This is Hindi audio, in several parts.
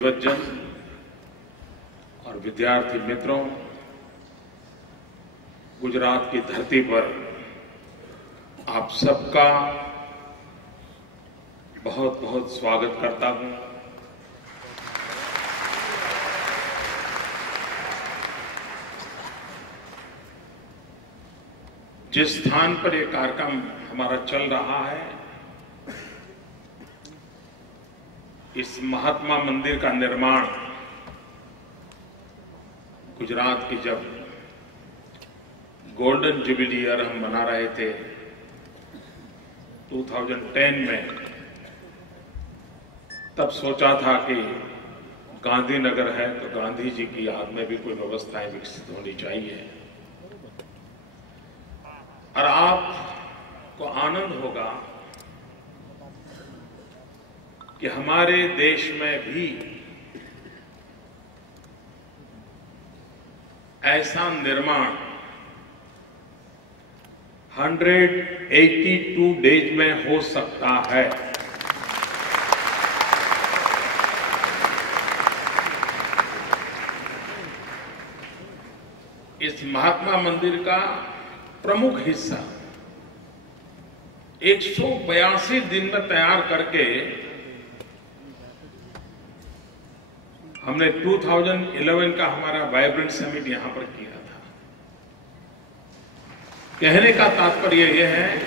युवजन और विद्यार्थी मित्रों, गुजरात की धरती पर आप सबका बहुत बहुत स्वागत करता हूं। जिस स्थान पर यह कार्यक्रम हमारा चल रहा है, इस महात्मा मंदिर का निर्माण गुजरात की जब गोल्डन जुबिली ईयर हम मना रहे थे 2010 में, तब सोचा था कि गांधीनगर है तो गांधी जी की याद में भी कोई व्यवस्थाएं विकसित होनी चाहिए। और आपको आनंद होगा कि हमारे देश में भी ऐसा निर्माण 182 डेज में हो सकता है। इस महात्मा मंदिर का प्रमुख हिस्सा 182 दिन में तैयार करके हमने 2011 का हमारा वाइब्रेंट समिट यहां पर किया था। कहने का तात्पर्य यह है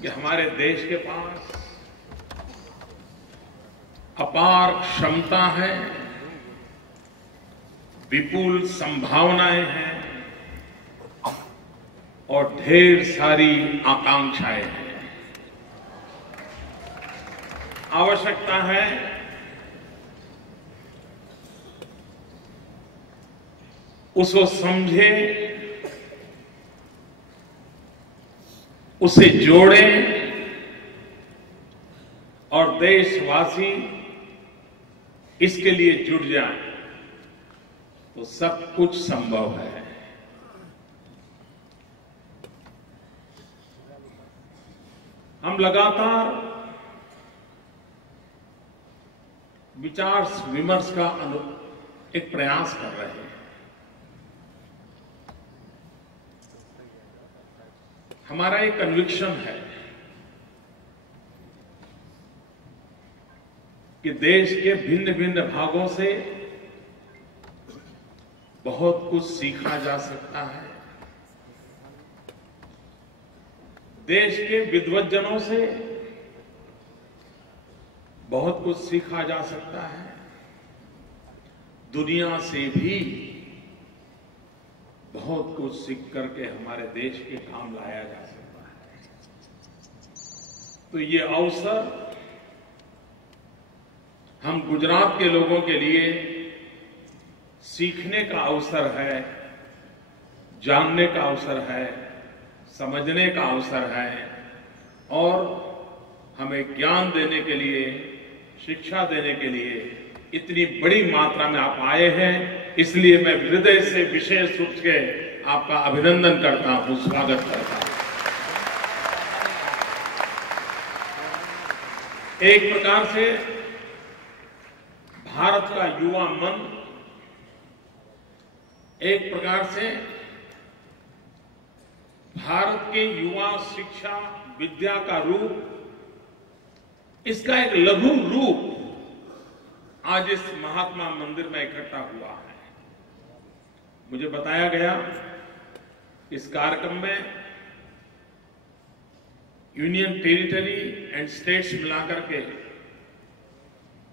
कि हमारे देश के पास अपार क्षमता है, विपुल संभावनाएं हैं और ढेर सारी आकांक्षाएं हैं। आवश्यकता है उसको समझे, उसे जोड़ें और देशवासी इसके लिए जुट जाएं तो सब कुछ संभव है। हम लगातार विचार विमर्श का एक प्रयास कर रहे हैं। हमारा एक कन्विक्शन है कि देश के भिन्न भिन्न भागों से बहुत कुछ सीखा जा सकता है। देश के विद्वज्जनों से बहुत कुछ सीखा जा सकता है। दुनिया से भी बहुत कुछ सीख करके हमारे देश के काम लाया जा सकता है। तो ये अवसर हम गुजरात के लोगों के लिए सीखने का अवसर है, जानने का अवसर है, समझने का अवसर है और हमें ज्ञान देने के लिए, शिक्षा देने के लिए इतनी बड़ी मात्रा में आप आए हैं। इसलिए मैं हृदय से विशेष रूप से आपका अभिनंदन करता हूं, स्वागत करता हूं। एक प्रकार से भारत का युवा मन, एक प्रकार से भारत के युवा शिक्षा विद्या का रूप, इसका एक लघु रूप आज इस महात्मा मंदिर में इकट्ठा हुआ है। मुझे बताया गया इस कार्यक्रम में यूनियन टेरिटरी एंड स्टेट्स मिलाकर के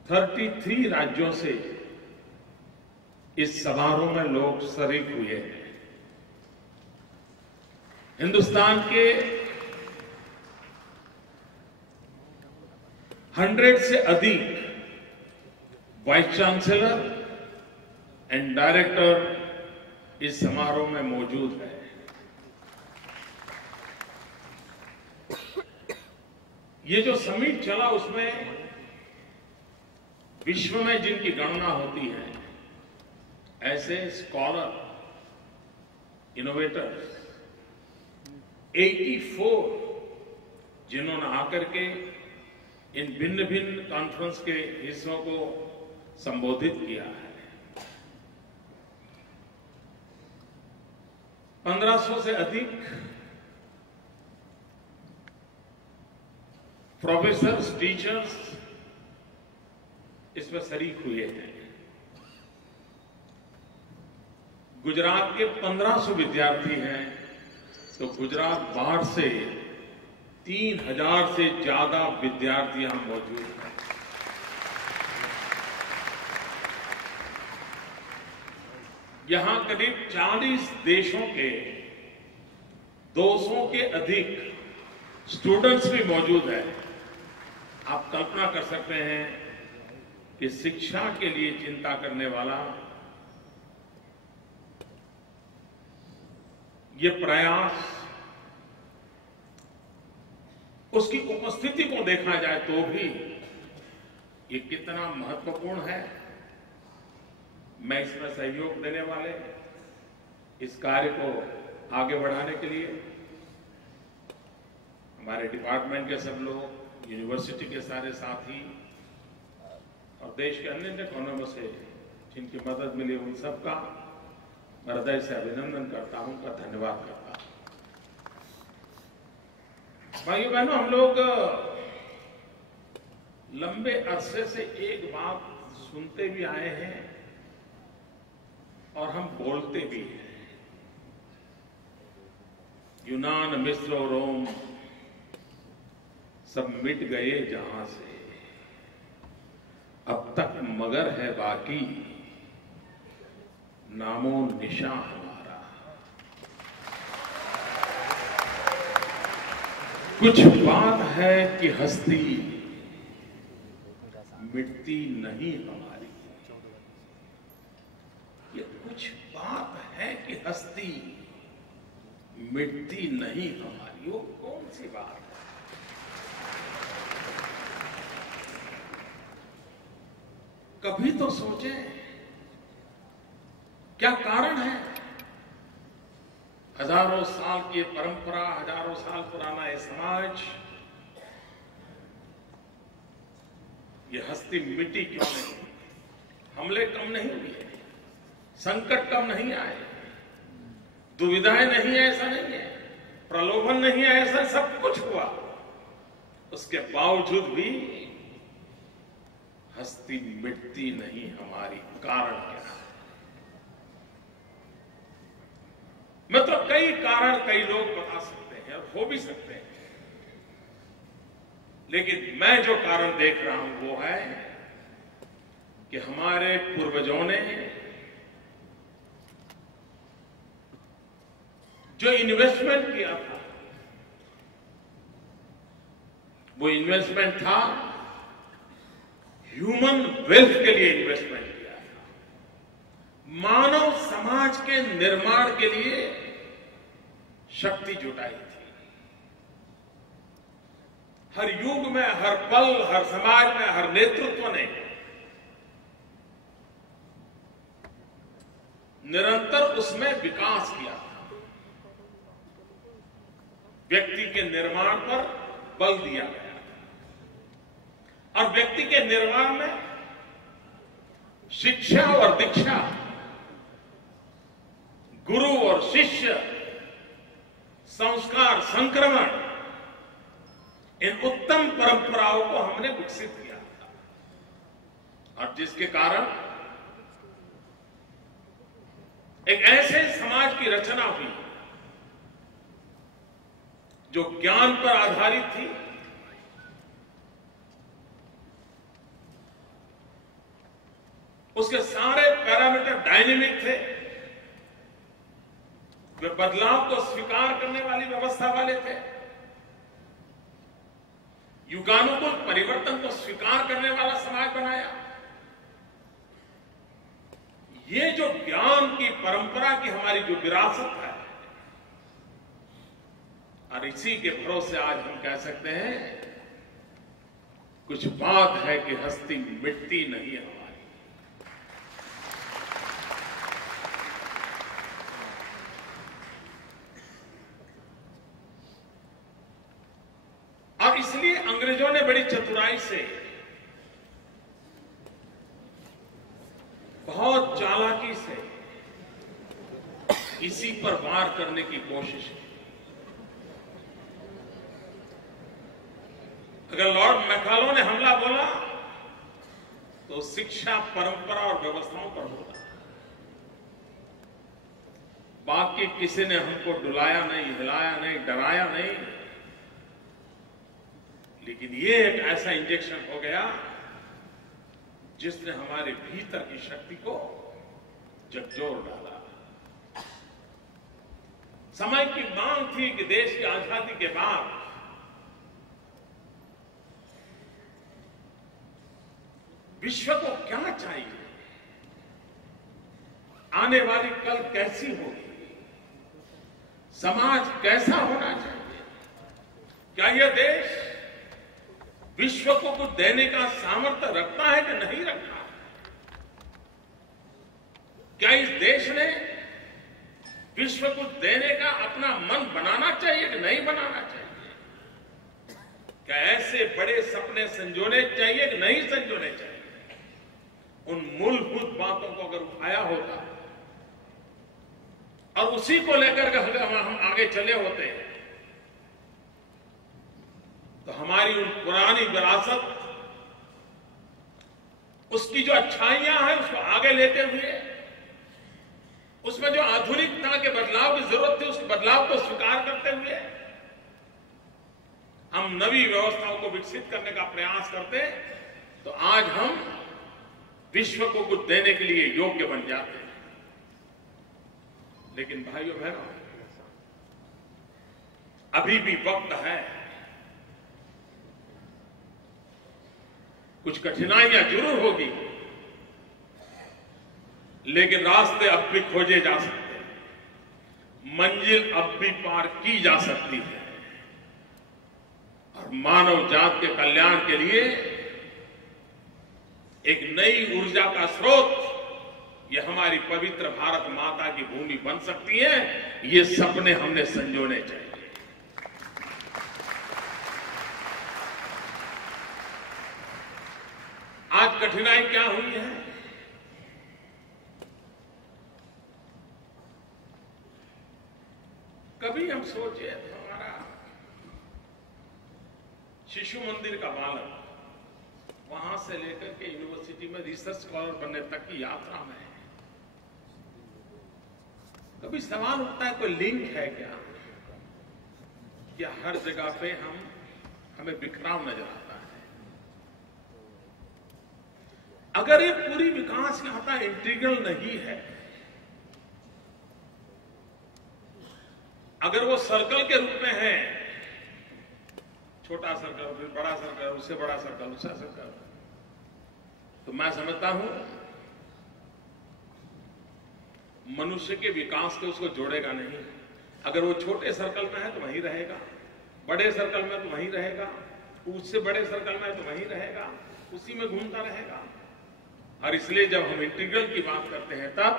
33 राज्यों से इस समारोह में लोग शरीक हुए हैं। हिंदुस्तान के 100 से अधिक वाइस चांसलर एंड डायरेक्टर इस समारोह में मौजूद है। ये जो समिट चला उसमें विश्व में जिनकी गणना होती है, ऐसे स्कॉलर, इनोवेटर्स 84 जिन्होंने आकर के इन भिन्न भिन्न कॉन्फ्रेंस के हिस्सों को संबोधित किया है। 1500 से अधिक प्रोफेसर्स, टीचर्स इसमें शरीक हुए हैं। गुजरात के 1500 विद्यार्थी हैं, तो गुजरात बाहर से 3000 से ज्यादा विद्यार्थी यहां मौजूद हैं। यहां करीब 40 देशों के 200 के अधिक स्टूडेंट्स भी मौजूद हैं। आप कल्पना कर सकते हैं कि शिक्षा के लिए चिंता करने वाला ये प्रयास, उसकी उपस्थिति को देखा जाए तो भी ये कितना महत्वपूर्ण है। मैं इसमें सहयोग देने वाले इस कार्य को आगे बढ़ाने के लिए हमारे डिपार्टमेंट के सब लोग, यूनिवर्सिटी के सारे साथी और देश के अन्य अन्य कोनों में से जिनकी मदद मिली, उन सबका मैं हृदय से अभिनंदन करता हूं, उनका धन्यवाद करता हूं। भाइयों बहनों, हम लोग लंबे अरसे से एक बात सुनते भी आए हैं और हम बोलते भी हैं। यूनान, मिस्र और रोम सब मिट गए जहां से, अब तक मगर है बाकी नामो निशा हमारा। कुछ बात है कि हस्ती मिटती नहीं हमारी। ये कुछ बात है कि हस्ती मिटती नहीं हमारी। वो कौन सी बात है? कभी तो सोचें, क्या कारण है? हजारों साल की ये परंपरा, हजारों साल पुराना ये समाज, ये हस्ती मिट्टी क्यों नहीं? हमले कम नहीं हुए, संकट कम नहीं आए, दुविधाएं नहीं है ऐसा नहीं है, प्रलोभन नहीं है ऐसा, सब कुछ हुआ। उसके बावजूद भी हस्ती मिटती नहीं हमारी। कारण क्या है? मतलब कई कारण कई लोग बता सकते हैं और हो भी सकते हैं, लेकिन मैं जो कारण देख रहा हूं वो है कि हमारे पूर्वजों ने जो इन्वेस्टमेंट किया था, वो इन्वेस्टमेंट था ह्यूमन वेल्थ के लिए इन्वेस्टमेंट किया था, मानव समाज के निर्माण के लिए शक्ति जुटाई थी। हर युग में, हर पल, हर समाज में, हर नेतृत्व ने निरंतर उसमें विकास किया था। व्यक्ति के निर्माण पर बल दिया गया और व्यक्ति के निर्माण में शिक्षा और दीक्षा, गुरु और शिष्य, संस्कार, संक्रमण, इन उत्तम परंपराओं को हमने विकसित किया और जिसके कारण एक ऐसे समाज की रचना हुई जो ज्ञान पर आधारित थी, उसके सारे पैरामीटर डायनेमिक थे, वे बदलाव को स्वीकार करने वाली व्यवस्था वाले थे, युगानुकूल परिवर्तन को स्वीकार करने वाला समाज बनाया। ये जो ज्ञान की परंपरा की हमारी जो विरासत है, और इसी के भरोसे आज हम कह सकते हैं कुछ बात है कि हस्ती मिटती नहीं हमारी। और इसलिए अंग्रेजों ने बड़ी चतुराई कठिनाई से, बहुत चालाकी से इसी पर वार करने की कोशिश की। अगर लॉर्ड मैकाले ने हमला बोला तो शिक्षा, परंपरा और व्यवस्थाओं पर बोला। बाकी किसी ने हमको डुलाया नहीं, हिलाया नहीं, डराया नहीं, लेकिन ये एक ऐसा इंजेक्शन हो गया जिसने हमारे भीतर की शक्ति को झकझोर डाला। समय की मांग थी कि देश की आजादी के बाद विश्व को क्या चाहिए, आने वाली कल कैसी होगी, समाज कैसा होना चाहिए, क्या यह देश विश्व को कुछ देने का सामर्थ्य रखता है कि नहीं रखता? क्या इस देश ने विश्व को देने का अपना मन बनाना चाहिए कि नहीं बनाना चाहिए? क्या ऐसे बड़े सपने संजोने चाहिए कि नहीं संजोने चाहिए? उन मूलभूत बातों को अगर उठाया होता और उसी को लेकर के अगर हम आगे चले होते तो हमारी उन पुरानी विरासत, उसकी जो अच्छाइयां हैं उसको आगे लेते हुए, उसमें जो आधुनिकता के बदलाव की जरूरत थी उस बदलाव को स्वीकार करते हुए हम नवी व्यवस्थाओं को विकसित करने का प्रयास करते तो आज हम विश्व को कुछ देने के लिए योग्य बन जाते हैं। लेकिन भाइयों बहनों, अभी भी वक्त है। कुछ कठिनाइयां जरूर होगी, लेकिन रास्ते अब भी खोजे जा सकते हैं, मंजिल अब भी पार की जा सकती है और मानव जात के कल्याण के लिए एक नई ऊर्जा का स्रोत ये हमारी पवित्र भारत माता की भूमि बन सकती है। ये सपने हमने संजोने चाहिए। आज कठिनाई क्या हुई है? कभी हम सोचे हमारा शिशु मंदिर का बालक वहां से लेकर के यूनिवर्सिटी में रिसर्च स्कॉलर बनने तक की यात्रा में कभी सवाल उठता है, कोई लिंक है क्या हर जगह पे हमें बिखराव नजर आता है? अगर ये पूरी विकास यात्रा इंटीग्रल नहीं है, अगर वो सर्कल के रूप में है, छोटा सर्कल, फिर बड़ा सर्कल, उससे बड़ा सर्कल, उससे सर्कल, तो मैं समझता हूं मनुष्य के विकास के उसको जोड़ेगा नहीं। अगर वो छोटे सर्कल में है तो वहीं रहेगा, बड़े सर्कल में तो वहीं रहेगा, उससे बड़े सर्कल में तो वहीं रहेगा, उसी में घूमता रहेगा। और इसलिए जब हम इंटीग्रल की बात करते हैं तब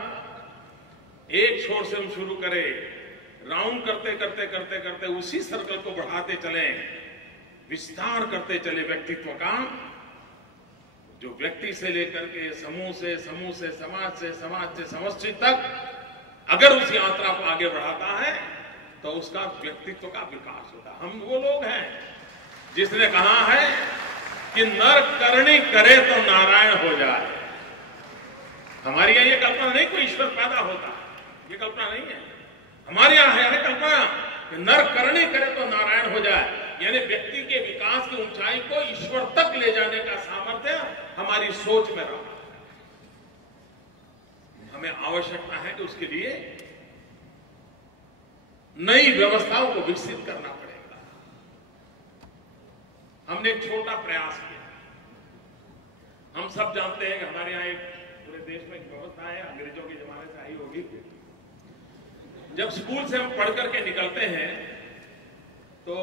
एक छोर से हम शुरू करें, राउंड करते करते करते करते उसी सर्कल को बढ़ाते चले, विस्तार करते चले व्यक्तित्व का, जो व्यक्ति से लेकर के समूह से समाज से समष्टि तक अगर उस यात्रा को आगे बढ़ाता है तो उसका व्यक्तित्व का विकास होता है। हम वो लोग हैं जिसने कहा है कि नर करनी करे तो नारायण हो जाए। हमारे यहां ये कल्पना नहीं कोई ईश्वर पैदा होता, ये कल्पना नहीं है। हमारे यहां है कल्पना कि नर करनी करे तो नारायण हो जाए, यानी व्यक्ति के विकास की ऊंचाई को ईश्वर तक ले जाने का सामर्थ्य हमारी सोच में रहा। हमें आवश्यकता है कि उसके लिए नई व्यवस्थाओं को विकसित करना पड़ेगा। हमने एक छोटा प्रयास किया। हम सब जानते हैं कि हमारे यहां एक पूरे देश में एक व्यवस्था है, अंग्रेजों के जमाने से आई होगी। जब स्कूल से हम पढ़ करके निकलते हैं तो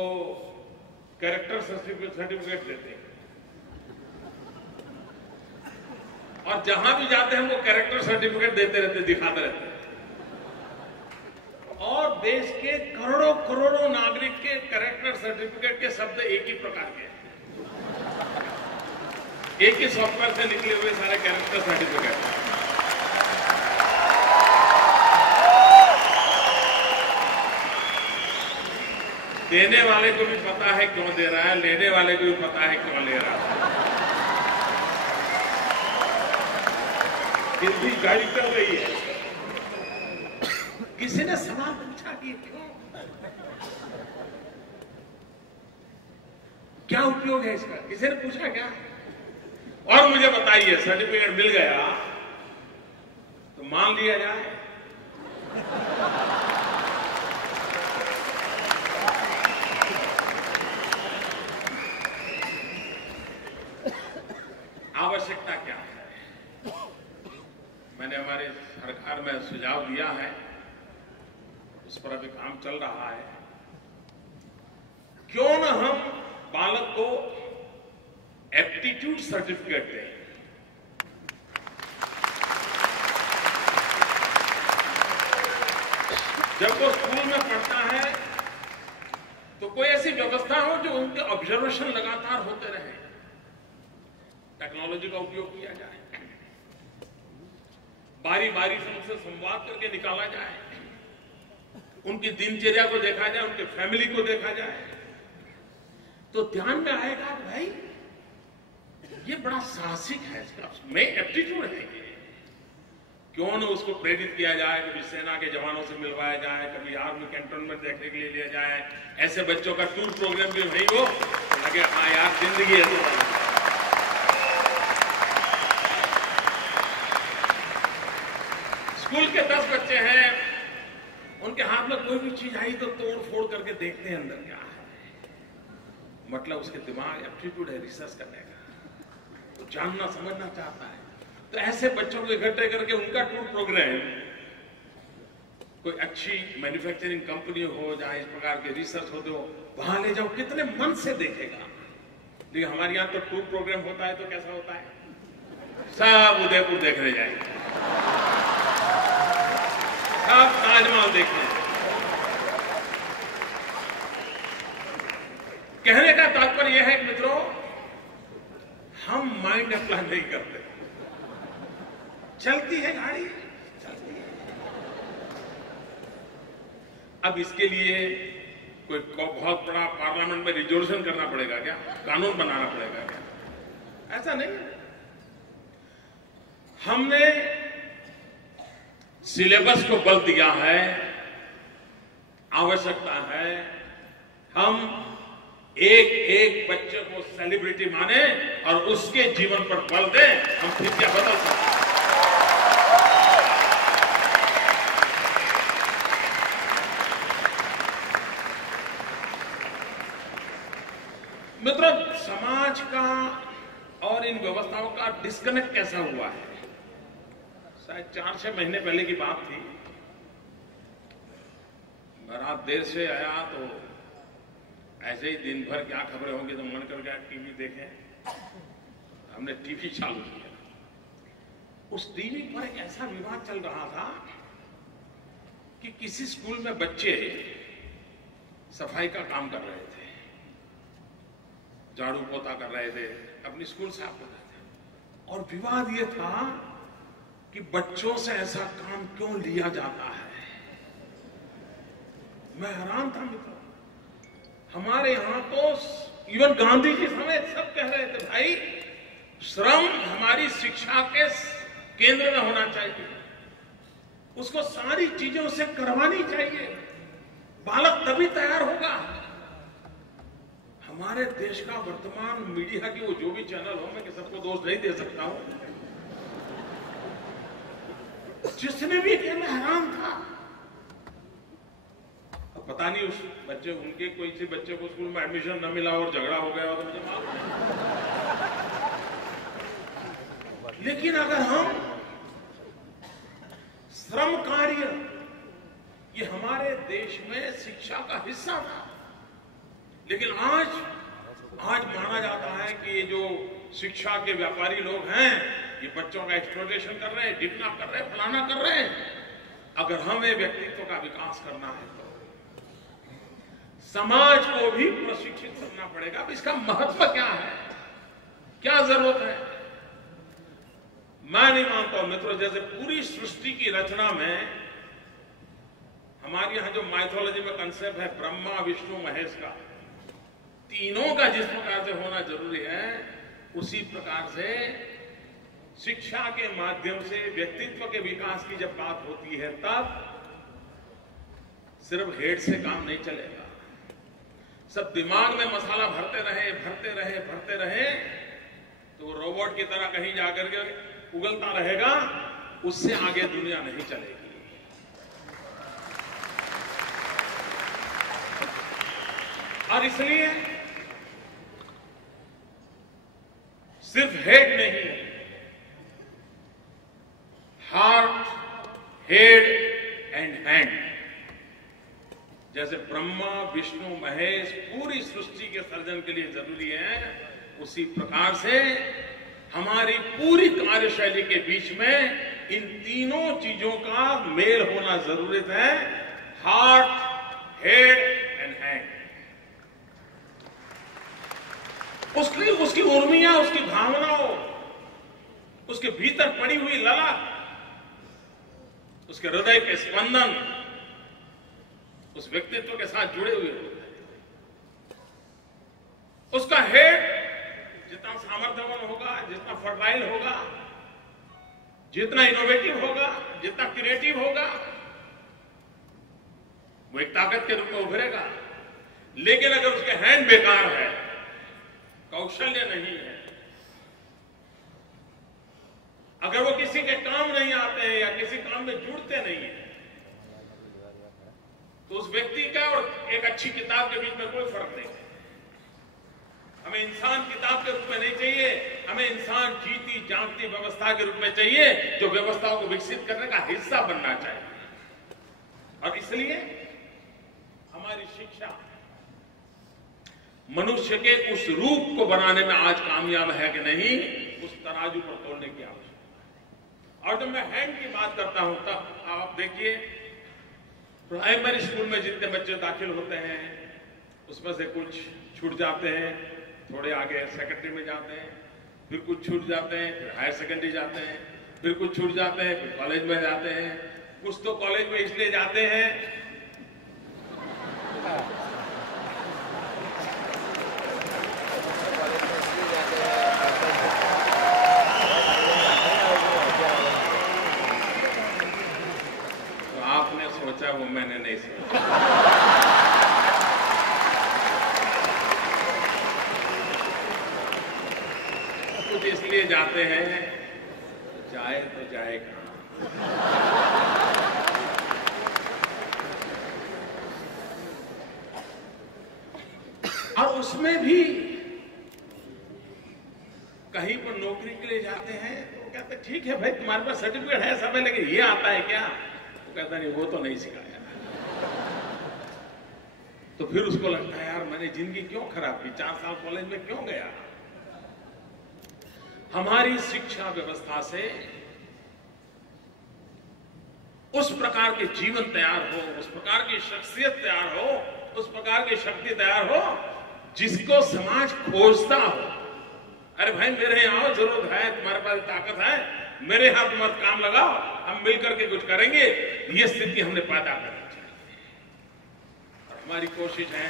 कैरेक्टर सर्टिफिकेट देते हैं और जहां भी जाते हैं वो कैरेक्टर सर्टिफिकेट देते रहते, दिखाते रहते हैं। और देश के करोड़ों करोड़ों नागरिक के कैरेक्टर सर्टिफिकेट के शब्द एक ही प्रकार के हैं। एक ही सॉफ्टवेयर से निकले हुए सारे कैरेक्टर सर्टिफिकेट। देने वाले को भी पता है क्यों दे रहा है, लेने वाले को भी पता है क्यों ले रहा है, फिर भी गाड़ी चल रही है। किसी ने सवाल पूछा कि क्यों, क्या उपयोग है इसका, किसी ने पूछा क्या? और मुझे बताइए, सर्टिफिकेट मिल गया तो मान लिया जाए? आवश्यकता क्या है? मैंने हमारे सरकार में सुझाव दिया है, उस पर अभी काम चल रहा है। क्यों न हम बालक को एप्टीट्यूड सर्टिफिकेट दें। जब वो स्कूल में पढ़ता है तो कोई ऐसी व्यवस्था हो जो उनके ऑब्जर्वेशन लगातार होते रहे, टेक्नोलॉजी का उपयोग किया जाए, बारी बारी से उनसे संवाद करके निकाला जाए, उनकी दिनचर्या को देखा जाए, उनके फैमिली को देखा जाए, तो ध्यान में आएगा कि भाई ये बड़ा साहसिक है, में एप्टीट्यूड है। क्यों न उसको प्रेरित किया जाए, कभी सेना के जवानों से मिलवाया जाए, कभी आर्मी कैंटोनमेंट देखने के लिए लिया जाए, ऐसे बच्चों का टूर प्रोग्राम भी वही हो, लगे हाँ यार जिंदगी है तो। स्कूल के 10 बच्चे हैं, उनके हाथ में कोई भी चीज आई तो तोड़ फोड़ करके देखते हैं अंदर क्या है, मतलब उसके दिमाग एप्टीट्यूड है रिसर्च करने का, वो जानना समझना चाहता है। तो ऐसे बच्चों को इकट्ठे करके उनका टूर प्रोग्राम कोई अच्छी मैन्युफैक्चरिंग कंपनी हो जहां इस प्रकार के रिसर्च होते हो, वहां ले जाओ, कितने मन से देखेगा। लेकिन हमारे यहां तो टूर प्रोग्राम होता है तो कैसा होता है, सब उदयपुर देखने जाएंगे, सब ताजमहल देखने। कहने का तात्पर्य यह है कि मित्रों, हम माइंड अप्लाई नहीं करते। चलती है गाड़ी, चलती है। अब इसके लिए कोई बहुत बड़ा पार्लियामेंट में रिजोल्यूशन करना पड़ेगा क्या, कानून बनाना पड़ेगा क्या? ऐसा नहीं है। हमने सिलेबस को बल दिया है, आवश्यकता है हम एक एक बच्चे को सेलिब्रिटी माने और उसके जीवन पर बल दें, हम फिर क्या बदल सकते हैं। मित्रों, समाज का और इन व्यवस्थाओं का डिस्कनेक्ट कैसा हुआ है? शायद 4-6 महीने पहले की बात थी, मैं रात देर से आया तो ऐसे ही दिन भर क्या खबरें होंगी तो मन कर गया टीवी देखें, हमने टीवी चालू किया। उस टीवी पर एक ऐसा विवाद चल रहा था कि किसी स्कूल में बच्चे सफाई का काम कर रहे थे, झाड़ू पोता कर रहे थे, अपनी स्कूल साफ कर रहे थे, और विवाद ये था कि बच्चों से ऐसा काम क्यों लिया जाता है। मैं हैरान था मित्रों, हमारे यहां तो इवन गांधी जी समेत सब कह रहे थे भाई श्रम हमारी शिक्षा के केंद्र में होना चाहिए, उसको सारी चीजें उसे करवानी चाहिए, बालक तभी तैयार होगा। हमारे देश का वर्तमान मीडिया की वो जो भी चैनल हो, मैं सबको दोष नहीं दे सकता हूं, जिसने भी किया मैं हैरान था। अब पता नहीं उस बच्चे, उनके कोई से बच्चे को स्कूल में एडमिशन न मिला और झगड़ा हो गया हो तो मुझे मालूम नहीं। लेकिन अगर हम श्रम कार्य, ये हमारे देश में शिक्षा का हिस्सा था, लेकिन आज माना जाता है कि ये जो शिक्षा के व्यापारी लोग हैं, ये बच्चों का एक्सप्लॉयटेशन कर रहे हैं, किडनैप कर रहे हैं, फलाना कर रहे हैं। अगर हमें व्यक्तित्व का विकास करना है तो समाज को भी प्रशिक्षित करना पड़ेगा। अब इसका महत्व क्या है, क्या जरूरत है? मैं नहीं मानता हूं मित्रों, जैसे पूरी सृष्टि की रचना में हमारे यहां जो माइथोलॉजी में कंसेप्ट है ब्रह्मा विष्णु महेश का, तीनों का जिस प्रकार से होना जरूरी है, उसी प्रकार से शिक्षा के माध्यम से व्यक्तित्व के विकास की जब बात होती है, तब सिर्फ हेड से काम नहीं चलेगा। सब दिमाग में मसाला भरते रहे तो वो रोबोट की तरह कहीं जाकर के उगलता रहेगा, उससे आगे दुनिया नहीं चलेगी। और इसलिए सिर्फ हेड नहीं, हार्ट, हेड एंड हैंड, जैसे ब्रह्मा विष्णु महेश पूरी सृष्टि के सर्जन के लिए जरूरी है, उसी प्रकार से हमारी पूरी कार्यशैली के बीच में इन तीनों चीजों का मेल होना जरूरत है, हार्ट, हेड एंड हैंड। उसकी उर्मियां, उसकी भावनाओं, उसके भीतर पड़ी हुई ललक, उसके हृदय के स्पंदन उस व्यक्तित्व के साथ जुड़े हुए होते हैं। उसका हेड जितना सामर्थ्यवान होगा, जितना फर्टाइल होगा, जितना इनोवेटिव होगा, जितना क्रिएटिव होगा, वो एक ताकत के रूप में उभरेगा। लेकिन अगर उसके हैंड बेकार है, कौशल्य नहीं है, अगर वो किसी के काम नहीं आते हैं या किसी काम में जुड़ते नहीं है, तो उस व्यक्ति का और एक अच्छी किताब के बीच में कोई फर्क नहीं है। हमें इंसान किताब के रूप में नहीं चाहिए, हमें इंसान जीती जागती व्यवस्था के रूप में चाहिए, जो व्यवस्थाओं को विकसित करने का हिस्सा बनना चाहिए। और इसलिए हमारी शिक्षा मनुष्य के उस रूप को बनाने में आज कामयाब है कि नहीं, उस तराजू पर तोलने की आवश्यकता है। और जब मैं हैंड की बात करता हूं, तब आप देखिए प्राइमरी स्कूल में जितने बच्चे दाखिल होते हैं, उसमें से कुछ छूट जाते हैं, थोड़े आगे सेकेंडरी में जाते हैं, फिर कुछ छूट जाते हैं, फिर हायर सेकेंडरी जाते हैं, फिर कुछ छूट जाते हैं, फिर कॉलेज में जाते हैं। कुछ तो कॉलेज में इसलिए जाते हैं तो आपने सोचा, वो मैंने नहीं सोचा। कुछ इसलिए जाते हैं, जाए तो जाए कहां। और उसमें भी कहीं पर नौकरी के लिए जाते हैं तो कहते हैं ठीक है भाई, तुम्हारे पास सर्टिफिकेट है सब है, लेकिन ये आता है क्या? तो कहता नहीं, वो तो नहीं सिखाया। तो फिर उसको लगता है यार मैंने जिंदगी क्यों खराब की, 4 साल कॉलेज में क्यों गया। हमारी शिक्षा व्यवस्था से उस प्रकार के जीवन तैयार हो, उस प्रकार की शख्सियत तैयार हो, उस प्रकार की शक्ति तैयार हो जिसको समाज खोजता हो। अरे भाई मेरे यहां आओ, जरूरत है, तुम्हारे पास ताकत है, मेरे यहां तुम काम लगाओ, हम मिलकर के कुछ करेंगे। ये स्थिति हमने पैदा करनी चाहिए। और हमारी कोशिश है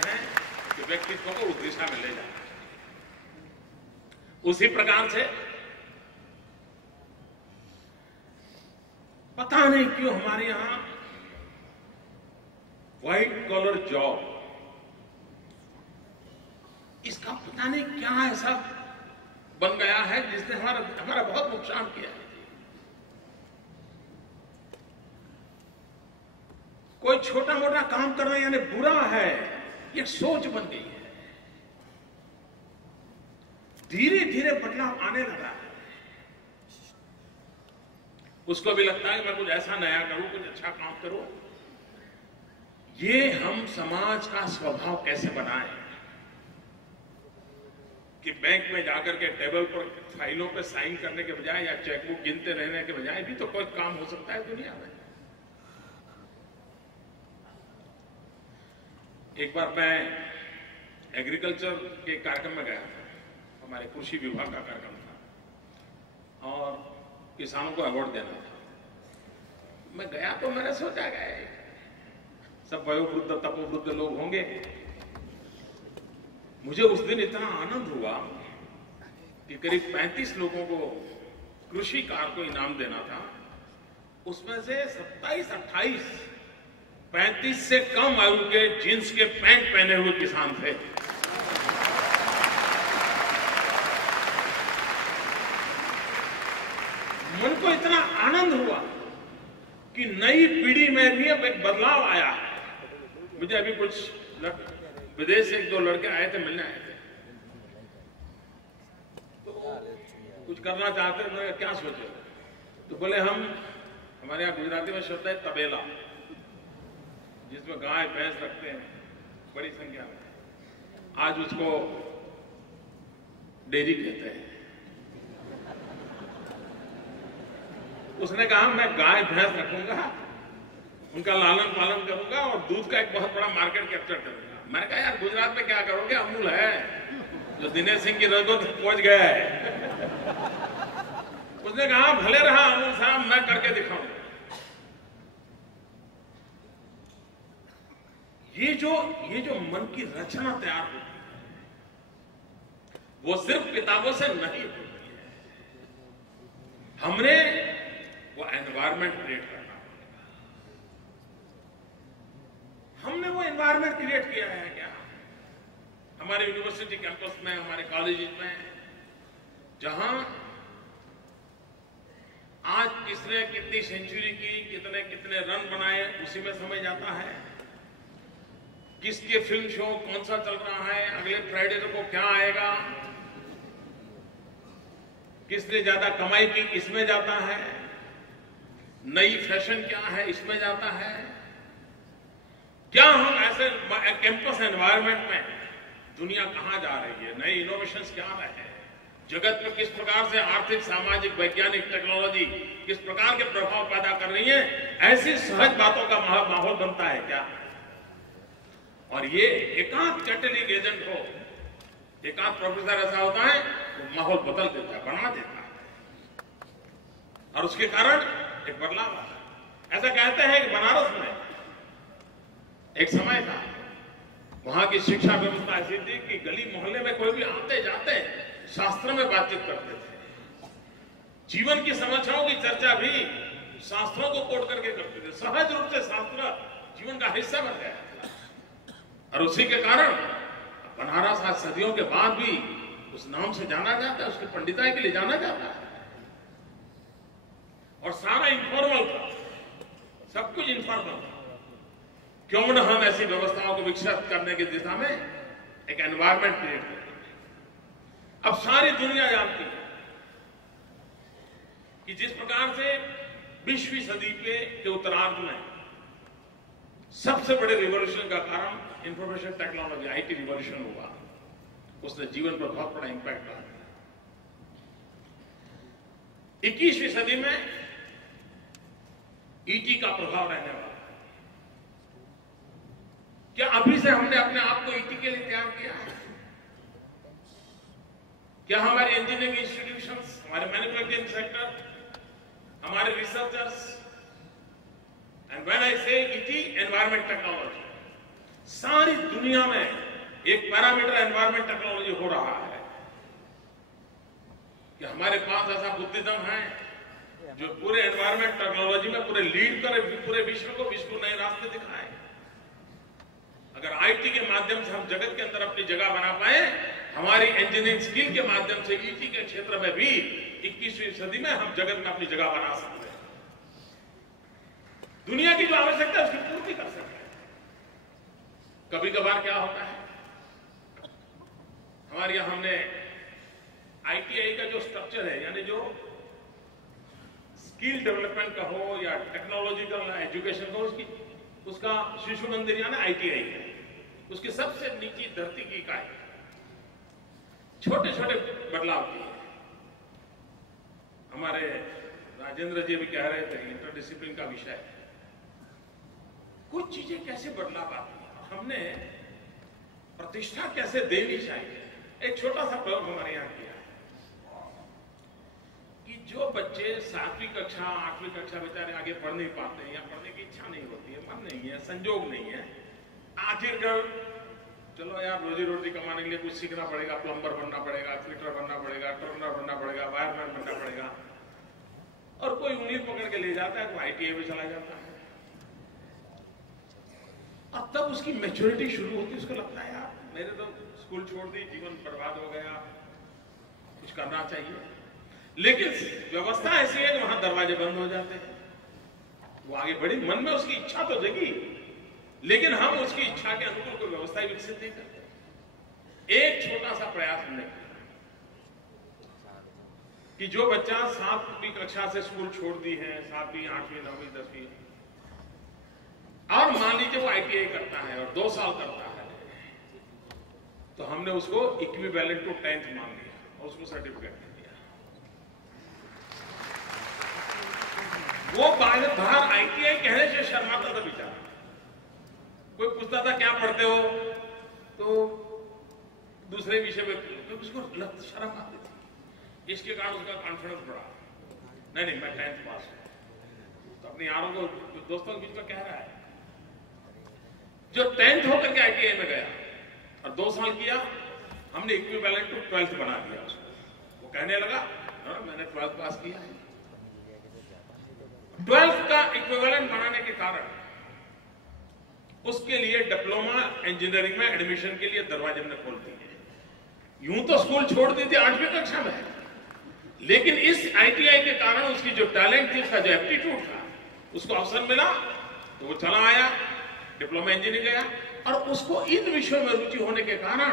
कि व्यक्तित्व को उस दिशा में ले जाना। उसी प्रकार से पता नहीं क्यों हमारे यहां व्हाइट कॉलर जॉब, इसका पता नहीं क्या ऐसा बन गया है जिसने हमारा बहुत नुकसान किया है। कोई छोटा मोटा काम करना यानी बुरा है, ये सोच बन गई है। धीरे धीरे बदलाव आने लगा है। उसको भी लगता है कि मैं कुछ ऐसा नया करूं, कुछ अच्छा काम करूं। ये हम समाज का स्वभाव कैसे बनाएं कि बैंक में जाकर के टेबल पर फाइलों पे साइन करने के बजाय या चेकबुक गिनते रहने के बजाय भी तो कोई काम हो सकता है दुनिया में। एक बार मैं एग्रीकल्चर के कार्यक्रम में गया था, हमारे कृषि विभाग का कार्यक्रम था, और किसानों को अवार्ड देना था। मैं गया तो मैंने सोचा गए सब वयोवृद्ध तपोवृद्ध लोग होंगे। मुझे उस दिन इतना आनंद हुआ कि करीब 35 लोगों को कृषि कार को इनाम देना था। उसमें से 27-28 35 से कम आयु के जींस के पैंट पहने हुए किसान थे। मन को इतना आनंद हुआ कि नई पीढ़ी में भी अब एक बदलाव आया है। मुझे अभी कुछ विदेश से 1-2 लड़के आए थे, मिलने आए थे, तो कुछ करना चाहते हैं। मैंने क्या सोचे? तो बोले हमारे यहाँ गुजराती में शब्द है तबेला, जिसमें गाय भैंस रखते हैं बड़ी संख्या में। आज उसको डेयरी कहते हैं। उसने कहा मैं गाय भैंस रखूंगा, उनका लालन पालन करूंगा और दूध का एक बहुत बड़ा मार्केट कैप्चर करूंगा। मैंने कहा यार गुजरात में क्या करोगे, अमूल है जो दिनेश सिंह की रगों तक पहुंच गया है। उसने कहा भले रहा अमूल साहब, मैं करके दिखाऊंगा। ये जो मन की रचना तैयार होती है वो सिर्फ किताबों से नहीं होती है। हमने वो एनवायरमेंट क्रिएट करना पड़ेगा। हमने वो एनवायरमेंट क्रिएट किया है क्या हमारे यूनिवर्सिटी कैंपस में, हमारे कॉलेजेस में, जहां आज किसने कितनी सेंचुरी की, कितने कितने रन बनाए उसी में समय जाता है। किसके फिल्म शो कौन सा चल रहा है, अगले फ्राइडे को क्या आएगा, किसने ज्यादा कमाई की इसमें जाता है, नई फैशन क्या है इसमें जाता है। क्या हम ऐसे कैंपस एनवायरनमेंट में दुनिया कहां जा रही है, नए इनोवेशंस क्या रहे हैं, जगत में किस प्रकार से आर्थिक, सामाजिक, वैज्ञानिक टेक्नोलॉजी किस प्रकार के प्रभाव पैदा कर रही है, ऐसी सहज बातों का माहौल बनता है क्या। और ये एकांत कैटलिक एजेंट हो, एकांत प्रोफेसर ऐसा होता है वो माहौल बदल देता है, बना देता है और उसके कारण एक बदलाव आता है। ऐसा कहते हैं कि बनारस में एक समय था, वहां की शिक्षा व्यवस्था ऐसी थी कि गली मोहल्ले में कोई भी आते जाते शास्त्र में बातचीत करते थे। जीवन की समस्याओं की चर्चा भी शास्त्रों को कोट करके करते थे। सहज रूप से शास्त्र जीवन का हिस्सा बन गया और उसी के कारण बनारस आज सदियों के बाद भी उस नाम से जाना जाता है, उसकी पंडिताई के लिए जाना जाता है। और सारा इनफॉर्मल था, सब कुछ इनफॉर्मल था। क्यों न हम ऐसी व्यवस्थाओं को विकसित करने की दिशा में एक एनवायरमेंट क्रिएट करें। अब सारी दुनिया जानती है कि जिस प्रकार से 20वीं सदी के उत्तरार्ध में सबसे बड़े रिवॉल्यूशन का कारण इंफॉर्मेशन टेक्नोलॉजी, आईटी रिवॉल्यूशन हुआ, उसने जीवन पर बहुत बड़ा इंपैक्ट डाला। 21वीं सदी में ईटी का प्रभाव रहने वाला है। क्या अभी से हमने अपने आप को ईटी के लिए तैयार किया है? क्या हमारे इंजीनियरिंग इंस्टीट्यूशंस, हमारे मैन्युफैक्चरिंग सेक्टर, हमारे रिसर्चर्स, एंड व्हेन आई से ईटी, एनवायरमेंट टेक्नोलॉजी, सारी दुनिया में एक पैरामीटर एनवायरमेंट टेक्नोलॉजी हो रहा है कि हमारे पास ऐसा बुद्धिज्म है जो पूरे एनवायरमेंट टेक्नोलॉजी में पूरे लीड करे, पूरे विश्व को नए रास्ते दिखाए। अगर आईटी के माध्यम से हम जगत के अंदर अपनी जगह बना पाए, हमारी इंजीनियरिंग स्किल के माध्यम से ईटी के क्षेत्र में भी 21वीं सदी में हम जगत में अपनी जगह बना सकते हैं। दुनिया की जो आवश्यकता है उसकी पूर्ति कर सकते हैं। कभी कभार क्या होता है, हमारे यहां हमने आईटीआई का जो स्ट्रक्चर है, यानी जो स्किल डेवलपमेंट का हो या टेक्नोलॉजिकल एजुकेशन का हो, उसका शिशु मंदिर यानी आईटीआई है, उसकी सबसे नीची धरती की इकाई छोटे छोटे बदलाव किए। हमारे राजेंद्र जी भी कह रहे थे इंटरडिसिप्लिन का विषय है, कुछ चीजें कैसे बदलाव आती है, हमने प्रतिष्ठा कैसे देनी चाहिए। एक छोटा सा प्रयोग हमारे यहां किया है कि जो बच्चे 7वीं कक्षा 8वीं कक्षा बेचारे आगे पढ़ नहीं पाते हैं या पढ़ने की इच्छा नहीं होती है, मन नहीं है, संजोग नहीं है, आखिरकार चलो यार रोजी रोटी कमाने के लिए कुछ सीखना पड़ेगा, प्लम्बर बनना पड़ेगा, फिटर बनना पड़ेगा, टर्नर बनना पड़ेगा, वायरमैन बनना पड़ेगा, और कोई उंगली पकड़ के ले जाता है तो ITI में चला जाता है। और तब उसकी मैच्योरिटी शुरू होती है, उसको लगता है यार मेरे तो स्कूल छोड़ दी, जीवन बर्बाद हो गया, कुछ करना चाहिए। लेकिन व्यवस्था ऐसी है कि वहां दरवाजे बंद हो जाते हैं, वो आगे बढ़ी, मन में उसकी इच्छा तो जगी, लेकिन हम उसकी इच्छा के अनुकूल कोई व्यवस्था विकसित नहीं करते। एक छोटा सा प्रयास हमने किया कि जो बच्चा 7वीं कक्षा से स्कूल छोड़ दी है, 7वीं 8वीं 9वीं 10वीं, और मान लीजिए वो ITI करता है और 2 साल करता है, तो हमने उसको इक्विवेलेंट टू 10th मान लिया और उसको सर्टिफिकेट दे दिया। वो बाहर ITI कहने से शर्माता था बेचारा, कोई पूछता था क्या पढ़ते हो, तो दूसरे विषय में तो उसको शर्म आती थी, इसके कारण उसका कॉन्फिडेंस बढ़ा। नहीं मैं 10th पास हूं, तो अपने यारों को दोस्तों के बीच में कह रहा है। जो 10th होकर के ITI में गया और 2 साल किया, हमने इक्विवेलेंट टू 12th बना दिया उसको। वो कहने लगा मैंने 12th पास किया है। 12th का इक्विवेलेंट बनाने के कारण उसके लिए डिप्लोमा इंजीनियरिंग में एडमिशन के लिए दरवाजे हमने खोल दिए। यूं तो स्कूल छोड़ दी थी 8वीं कक्षा में, लेकिन इस ITI के कारण उसकी जो टैलेंट थी, उसका जो एप्टीट्यूड था, उसको अवसर मिला तो वो चला आया, डिप्लोमा इंजीनियरिंग गया, और उसको इन विषयों में रुचि होने के कारण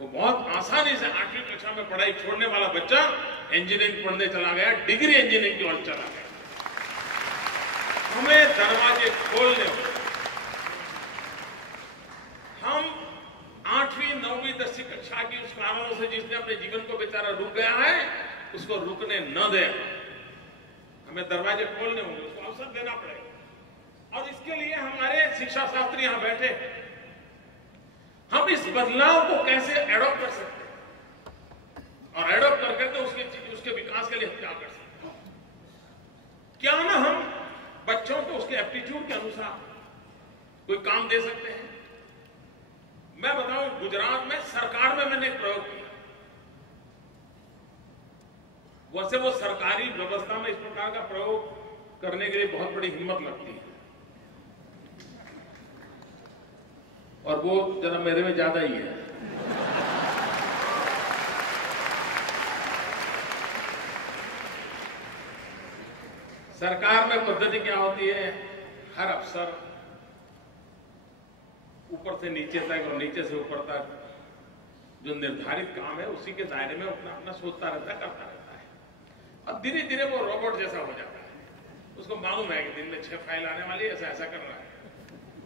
वो बहुत आसानी से 8वीं कक्षा में पढ़ाई छोड़ने वाला बच्चा इंजीनियरिंग पढ़ने चला गया, डिग्री इंजीनियरिंग की ओर चला गया। हमें दरवाजे खोलने होंगे। हम 8वीं 9वीं 10वीं कक्षा की उस कारणों से जिसने अपने जीवन को बेचारा रुक गया है, उसको रुकने न दे। हमें दरवाजे खोलने होंगे, उसको अवसर देना पड़ेगा। और इसके लिए हमारे शिक्षा शास्त्री यहां बैठे, हम इस बदलाव को कैसे एडॉप्ट कर सकते हैं, और एडॉप्ट करके तो उसके विकास के लिए हम क्या कर सकते हैं। क्या ना हम बच्चों को उसके एप्टीट्यूड के अनुसार कोई काम दे सकते हैं। मैं बताऊं, गुजरात में सरकार में मैंने एक प्रयोग किया। वैसे वो सरकारी व्यवस्था में इस प्रकार का प्रयोग करने के लिए बहुत बड़ी हिम्मत लगती है, और वो जरा मेरे में ज्यादा ही है। सरकार में पद्धति क्या होती है, हर अफसर ऊपर से नीचे तक और नीचे से ऊपर तक जो निर्धारित काम है उसी के दायरे में अपना अपना सोचता रहता है, करता रहता है, और धीरे धीरे वो रोबोट जैसा हो जाता है। उसको मालूम है कि दिन में 6 फाइल आने वाली है, ऐसा ऐसा कर रहा है,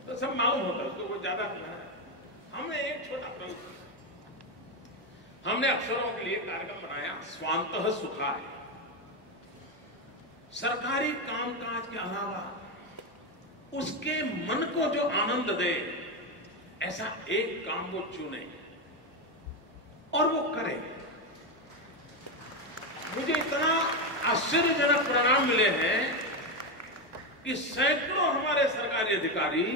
तो सब मालूम होता है उसको, वो ज्यादा नहीं है। हमने एक छोटा प्रयोग किया, हमने अफसरों के लिए कार्यक्रम बनाया, स्वांतः सुखाय। सरकारी कामकाज के अलावा उसके मन को जो आनंद दे, ऐसा एक काम वो चुने और वो करे। मुझे इतना आश्चर्यजनक परिणाम मिले हैं कि सैकड़ों हमारे सरकारी अधिकारी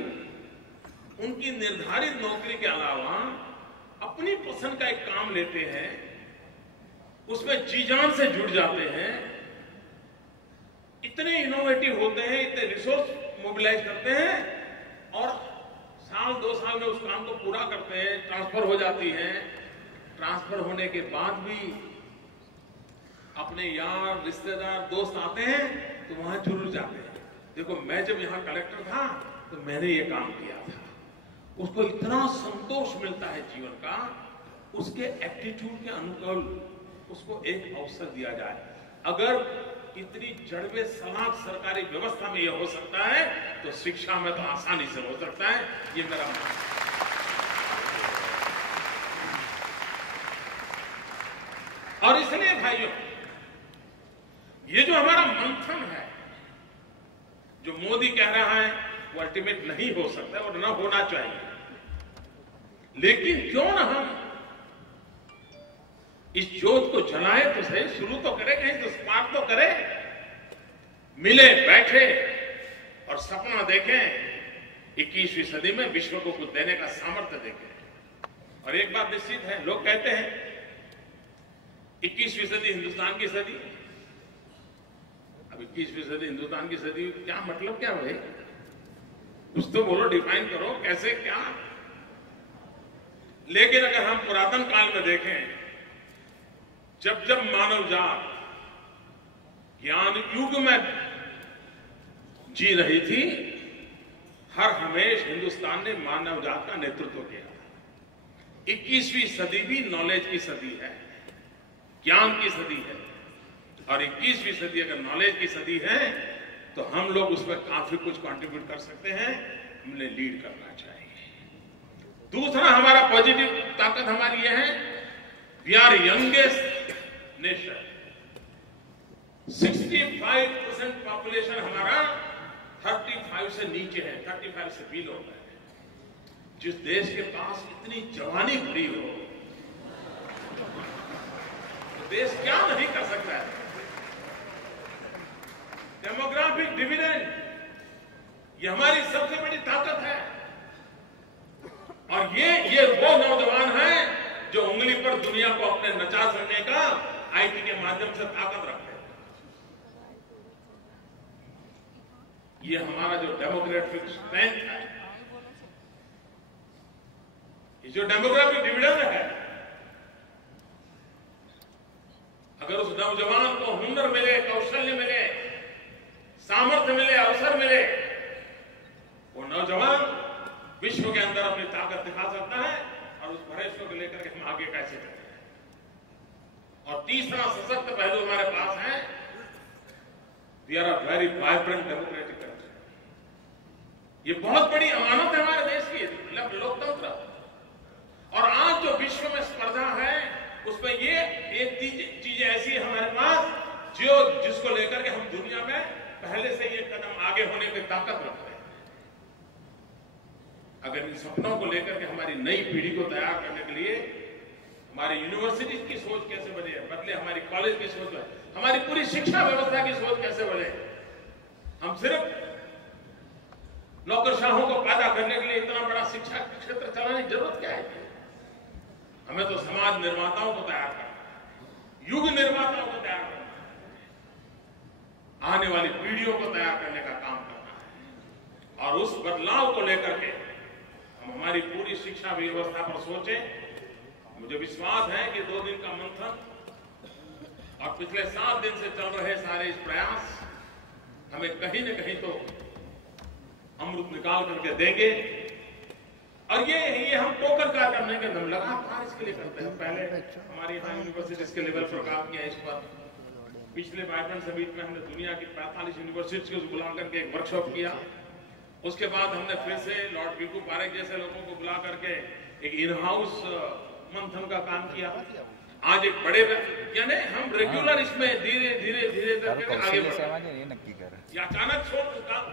उनकी निर्धारित नौकरी के अलावा अपनी पसंद का एक काम लेते हैं, उसमें जी जान से जुड़ जाते हैं, इतने इनोवेटिव होते हैं, इतने रिसोर्स मोबिलाइज करते हैं, और साल 2 साल में उस काम को पूरा करते हैं। ट्रांसफर हो जाती है, ट्रांसफर होने के बाद भी अपने यार रिश्तेदार दोस्त आते हैं तो वहां जरूर जाते हैं। देखो मैं जब यहां कलेक्टर था तो मैंने ये काम किया था। उसको इतना संतोष मिलता है जीवन का, उसके एप्टीट्यूड के अनुकूल उसको एक अवसर दिया जाए। अगर इतनी जड़वे सलाख सरकारी व्यवस्था में यह हो सकता है तो शिक्षा में तो आसानी से हो सकता है, ये मेरा मानना है। और इसलिए भाइयों, ये जो हमारा मंथन है, जो मोदी कह रहा है वो अल्टीमेट नहीं हो सकता और न होना चाहिए, लेकिन क्यों ना हम इस जोत को जलाए तो सही, शुरू तो करे, कहीं तो स्पार्क तो करे, मिले बैठे और सपना देखें 21वीं सदी में विश्व को कुछ देने का सामर्थ्य देखें। और एक बात निश्चित है, लोग कहते हैं 21वीं सदी हिंदुस्तान की सदी। अब 21वीं सदी हिंदुस्तान की सदी क्या मतलब क्या भाई? कुछ तो बोलो, डिफाइन करो कैसे क्या। लेकिन अगर हम पुरातन काल में देखें, जब जब मानव जात ज्ञान युग में जी रही थी, हर हमेश हिंदुस्तान ने मानव जात का नेतृत्व किया। 21वीं सदी भी नॉलेज की सदी है, ज्ञान की सदी है। और 21वीं सदी अगर नॉलेज की सदी है तो हम लोग उसमें काफी कुछ कंट्रीब्यूट कर सकते हैं, हमने लीड करना चाहिए। दूसरा हमारा पॉजिटिव ताकत हमारी यह है, we are youngest nation. 65% population हमारा 35 से नीचे है, 35 से बिलो है। जिस देश के पास इतनी जवानी भरी हो, तो देश क्या नहीं कर सकता है। डेमोग्राफिक डिविडेंड, ये हमारी सबसे बड़ी ताकत है। और ये वो नौजवान हैं जो उंगली पर दुनिया को अपने नचा सकने का आईटी के माध्यम से ताकत रखते हैं। ये हमारा जो डेमोग्राफिक स्ट्रेंथ है, ये जो डेमोग्राफिक डिविडेंड है, अगर उस नौजवान को हुनर मिले, कौशल्य मिले, सामर्थ्य मिले, अवसर मिले, वो नौजवान विश्व के अंदर अपनी ताकत दिखा सकता है। और उस भविष्य को लेकर के हम आगे कैसे करते हैं। और तीसरा सशक्त पहलू हमारे पास है, we are a very vibrant democratic country. ये बहुत बड़ी अमानत है हमारे देश की, लोकतंत्र। और आज जो विश्व में स्पर्धा है, उसमें ये चीजें ऐसी है हमारे पास जिसको लेकर के हम दुनिया में पहले से ये कदम आगे होने की ताकत रखते हैं। अगर इन सपनों को लेकर के हमारी नई पीढ़ी को तैयार करने के लिए हमारी यूनिवर्सिटी की सोच कैसे बदले, हमारी कॉलेज की सोच बदले, हमारी पूरी शिक्षा व्यवस्था की सोच कैसे बदले। हम सिर्फ नौकरशाहों को पैदा करने के लिए इतना बड़ा शिक्षा क्षेत्र चलाने की जरूरत क्या है? हमें तो समाज निर्माताओं को तैयार करना है, युग निर्माताओं को तैयार करना है, आने वाली पीढ़ियों को तैयार करने का काम करना है। और उस बदलाव को लेकर के हम हमारी पूरी शिक्षा व्यवस्था पर सोचें। मुझे विश्वास है कि 2 दिन का मंथन और पिछले 7 दिन से चल रहे सारे इस प्रयास हमें कहीं न कहीं तो अमृत निकाल करके देंगे। और ये हम टोकर कार्य करने के हम लगातार इसके लिए करते हैं। पहले हमारे यहाँ यूनिवर्सिटीज के लेवल पर काम किया इस पर। पिछले वाइब्रेंट समिट में हमने दुनिया की 45 यूनिवर्सिटीज को बुला करके एक वर्कशॉप किया। उसके बाद हमने फिर से लॉर्ड भिखू पारेख जैसे लोगों को बुला करके एक इन हाउस मंथन का काम किया। आज एक बड़े यानी हम रेगुलर इसमें धीरे धीरे करके आगे बढ़ रहे हैं, या अचानक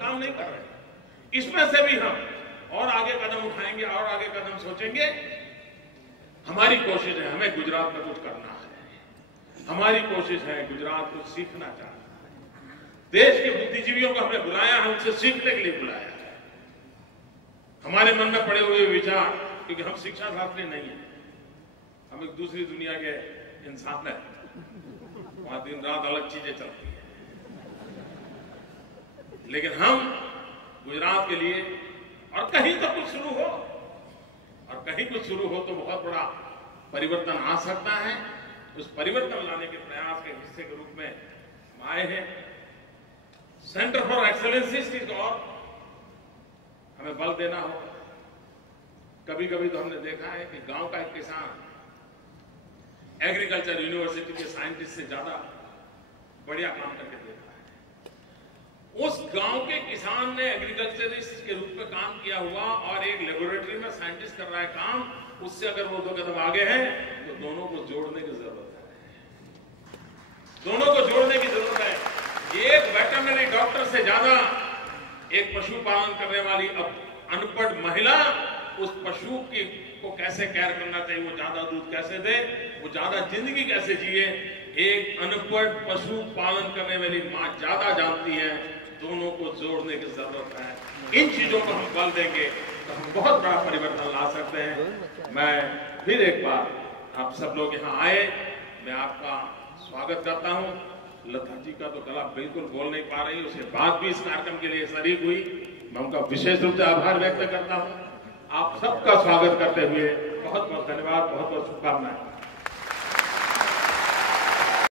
काम नहीं कर रहे। इसमें से भी हम और आगे कदम उठाएंगे और आगे कदम सोचेंगे। हमारी कोशिश है, हमें गुजरात में कुछ करना है। हमारी कोशिश है, गुजरात कुछ सीखना चाहता है। देश के बुद्धिजीवियों को हमने बुलाया है, उनसे सीखने के लिए बुलाया है। हमारे मन में पड़े हुए विचार, क्योंकि हम शिक्षा शास्त्री नहीं है, हम एक दूसरी दुनिया के इंसान हैं, वहां दिन रात अलग चीजें चलती है। लेकिन हम गुजरात के लिए और कहीं तो कुछ शुरू हो, और कहीं कुछ शुरू हो तो बहुत बड़ा परिवर्तन आ सकता है। उस परिवर्तन लाने के प्रयास के हिस्से के रूप में हम आए हैं। सेंटर फॉर एक्सेलेंसीज की और हमें बल देना होगा। कभी कभी तो हमने देखा है कि गांव का एक किसान एग्रीकल्चर यूनिवर्सिटी के साइंटिस्ट से ज्यादा बढ़िया काम करके देता है। उस गांव के किसान ने एग्रीकल्चरिस्ट के रूप में काम किया हुआ और एक लेबोरेटरी में साइंटिस्ट कर रहा है काम। उससे अगर वो 2 कदम आगे हैं तो दोनों को जोड़ने की जरूरत है। दोनों को जोड़ने की जरूरत है। एक वेटरनरी डॉक्टर से ज्यादा एक पशुपालन करने वाली अब अनपढ़ महिला उस पशु की को कैसे केयर करना चाहिए, वो ज्यादा दूध कैसे दे, वो ज्यादा जिंदगी कैसे जिए, एक अनपढ़ पशु पालन करने वाली मां ज्यादा जानती है। दोनों को जोड़ने की जरूरत है। इन चीजों को हम बल देंगे तो हम बहुत बड़ा परिवर्तन ला सकते हैं। मैं फिर एक बार आप सब लोग यहाँ आए, मैं आपका स्वागत करता हूँ। लता जी का तो गला बिल्कुल बोल नहीं पा रही, उसके बाद भी इस कार्यक्रम के लिए शरीक हुई, मैं उनका विशेष रूप से आभार व्यक्त करता हूँ। आप सबका स्वागत करते हुए बहुत बहुत धन्यवाद, बहुत बहुत शुभकामनाएं।